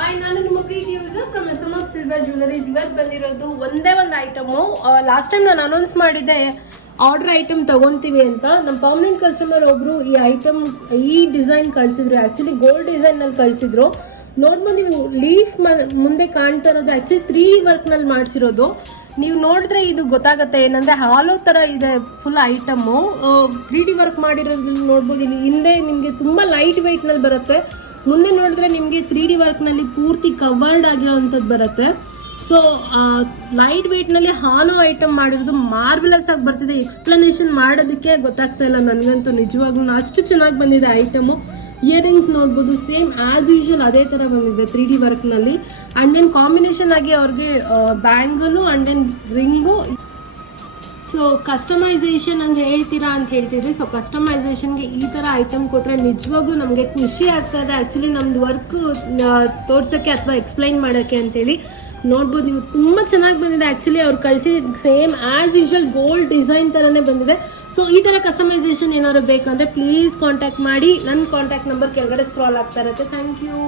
Hi, ನಾನು ನಿಮ್ಮ Preethi user from SMF silver jewelleries. ಇವತ್ತು ಬಂದಿರೋದು ಒಂದೇ ಒಂದು ಐಟಮು. ಲಾಸ್ಟ್ ಟೈಮ್ ನಾನು ಅನೌನ್ಸ್ ಮಾಡಿದ್ದೆ ಆರ್ಡರ್ ಐಟಮ್ ತಗೊಂತೀವಿ ಅಂತ. ನಮ್ಮ ಪರ್ಮನೆಂಟ್ ಕಸ್ಟಮರ್ ಒಬ್ರು ಈ ಐಟಮ್ ಈ ಡಿಸೈನ್ ಕಳಿಸಿದ್ರು. ಆಕ್ಚುಲಿ ಗೋಲ್ಡ್ ಡಿಸೈನ್ ನಲ್ಲಿ ಕಳಿಸಿದ್ರು. ನೋಡ್ಬೋದು ನೀವು, ಲೀಫ್ ಮುಂದೆ ಕಾಣ್ತಾ ಇರೋದು ಆಕ್ಚುಲಿ 3D ವರ್ಕ್ ನಲ್ಲಿ ಮಾಡಿಸಿರೋದು. ನೀವು ನೋಡಿದ್ರೆ ಇದು ಗೊತ್ತಾಗುತ್ತೆ ಏನಂದ್ರೆ ಹಾಲೋ ತರ ಇದೆ ಫುಲ್ ಐಟಮು. 3D ವರ್ಕ್ ಮಾಡಿರೋದು ನೋಡ್ಬೋದು. ಇಲ್ಲಿ ಹಿಂದೆ ನಿಮಗೆ ತುಂಬಾ ಲೈಟ್ ವೆಯ್ಟ್ ನಲ್ಲಿ ಬರುತ್ತೆ. ಮುಂದೆ ನೋಡಿದ್ರೆ ನಿಮಗೆ 3D ವರ್ಕ್ ನಲ್ಲಿ ಪೂರ್ತಿ ಕವರ್ಡ್ ಆಗಿರೋಂಥದ್ದು ಬರುತ್ತೆ. ಸೊ ಲೈಟ್ ವೆಯ್ಟ್ ನಲ್ಲಿ ಹಾಲೋ ಐಟಮ್ ಮಾಡಿರೋದು ಮಾರ್ವೆಲಸ್ ಆಗಿ ಬರ್ತಿದೆ. ಎಕ್ಸ್ಪ್ಲನೇಷನ್ ಮಾಡೋದಕ್ಕೆ ಗೊತ್ತಾಗ್ತಾ ಇಲ್ಲ ನನಗಂತೂ. ನಿಜವಾಗ್ಲೂ ಅಷ್ಟು ಚೆನ್ನಾಗಿ ಬಂದಿದೆ ಐಟಮು. ಇಯರಿಂಗ್ಸ್ ನೋಡ್ಬೋದು, ಸೇಮ್ ಆಸ್ ಯೂಶುವಲ್ ಅದೇ ತರ ಬಂದಿದೆ 3D ವರ್ಕ್ ನಲ್ಲಿ. ಅಂಡ್ ದೆನ್ ಕಾಂಬಿನೇಷನ್ ಆಗಿ ಅವ್ರಿಗೆ bangle and then ring. So customisation ಅಂತ ಹೇಳ್ತಿದ್ರಿ. ಸೊ ಕಸ್ಟಮೈಸೇಷನ್ಗೆ ಈ ತರ ಐಟಮ್ ಕೊಟ್ರೆ ನಿಜವಾಗ್ಲೂ ನಮಗೆ ಖುಷಿ ಆಗ್ತದೆ. ಆಕ್ಚುಲಿ ನಮ್ದು ವರ್ಕ್ ತೋರ್ಸಕ್ಕೆ ಅಥವಾ ಎಕ್ಸ್ಪ್ಲೈನ್ ಮಾಡೋಕ್ಕೆ ಅಂತೇಳಿ. ನೋಡ್ಬೋದು ನೀವು, ತುಂಬಾ ಚೆನ್ನಾಗಿ ಬಂದಿದೆ. ಆಕ್ಚುಲಿ ಅವ್ರು ಕಳಿಸಿದ same as usual gold design ತರನೇ ಬಂದಿದೆ. ಸೊ ಈ ತರ ಕಸ್ಟಮೈಸೇಷನ್ ಏನಾದ್ರು ಬೇಕಂದ್ರೆ ಪ್ಲೀಸ್ ಕಾಂಟ್ಯಾಕ್ಟ್ ಮಾಡಿ. ನನ್ನ ಕಾಂಟ್ಯಾಕ್ಟ್ ನಂಬರ್ ಕೆಳಗಡೆ ಸ್ಕ್ರಾಲ್ ಆಗ್ತಾ ಇರುತ್ತೆ. Thank you.